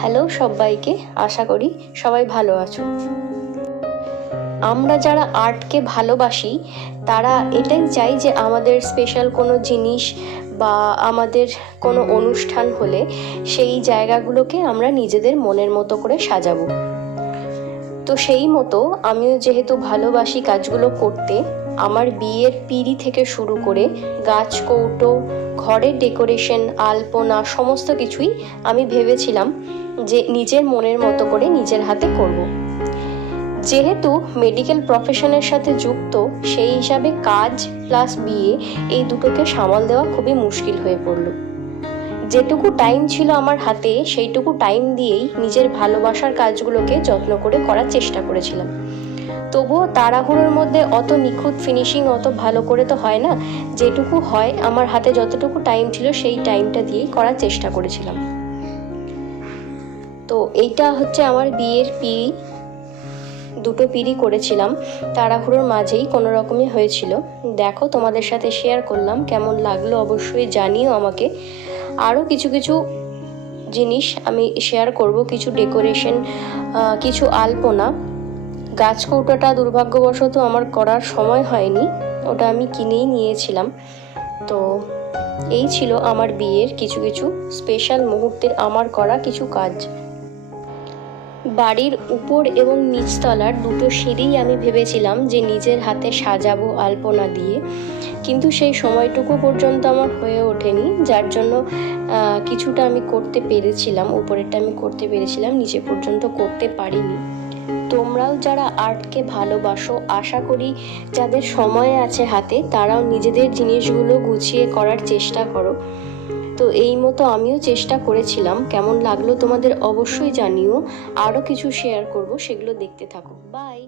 Hello সবাইকে, আশা করি সবাই ভালো আছো। আমরা যারা আর্টকে ভালোবাসি তারা এটাই চাই যে আমাদের স্পেশাল কোনো জিনিস বা আমাদের কোনো অনুষ্ঠান হলে সেই জায়গাগুলোকে আমরা নিজেদের মনের মতো করে সাজাবো। তো সেই মতো আমিও যেহেতু ভালোবাসি কাজগুলো করতে, আমার বিয়ের পিঁড়ি থেকে শুরু করে গাছ কৌটো, ঘরের ডেকোরেশন, আলপনা সমস্ত কিছুই আমি ভেবেছিলাম যে নিজের মনের মতো করে নিজের হাতে করব। যেহেতু মেডিকেল প্রফেশনের সাথে যুক্ত, সেই হিসাবে কাজ প্লাস বিয়ে এই দুটোকে সামাল দেওয়া খুবই মুশকিল হয়ে পড়ল। যেটুকু টাইম ছিল আমার হাতে সেইটুকু টাইম দিয়েই নিজের ভালোবাসার কাজগুলোকে যত্ন করে করার চেষ্টা করেছিলাম। তবুও তাড়াহুড়োর মধ্যে অত নিখুঁত ফিনিশিং অত ভালো করে তো হয় না, যেটুকু হয় আমার হাতে যতটুকু টাইম ছিল সেই টাইমটা দিয়েই করার চেষ্টা করেছিলাম। তো এইটা হচ্ছে আমার বিয়ের পিঁড়ি, দুটো পিঁড়ি করেছিলাম, তাড়াহুড়োর মাঝেই কোনো রকমই হয়েছিল। দেখো, তোমাদের সাথে শেয়ার করলাম, কেমন লাগলো অবশ্যই জানিও আমাকে। আরও কিছু কিছু জিনিস আমি শেয়ার করব, কিছু ডেকোরেশন, কিছু আলপনা। গাছ কৌটোটা দুর্ভাগ্যবশত আমার করার সময় হয়নি, ওটা আমি কিনেই নিয়েছিলাম। তো এই ছিল আমার বিয়ের কিছু কিছু স্পেশাল মুহূর্তের আমার করা কিছু কাজ। বাড়ির উপর এবং নিচতলার দুটো সিঁড়িই আমি ভেবেছিলাম যে নিজের হাতে সাজাবো আলপনা দিয়ে, কিন্তু সেই সময়টুকু পর্যন্ত আমার হয়ে ওঠেনি, যার জন্য কিছুটা আমি করতে পেরেছিলাম, উপরেরটা আমি করতে পেরেছিলাম, নিচে পর্যন্ত করতে পারিনি। তোমরাও যারা আর্টকে ভালোবাসো, আশা করি যাদের সময় আছে হাতে তারাও নিজেদের জিনিসগুলো গুছিয়ে করার চেষ্টা করো। তো এই মতো আমিও চেষ্টা করেছিলাম। কেমন লাগলো তোমাদের অবশ্যই জানিও। আরও কিছু শেয়ার করব, সেগুলো দেখতে থাকো। বাই।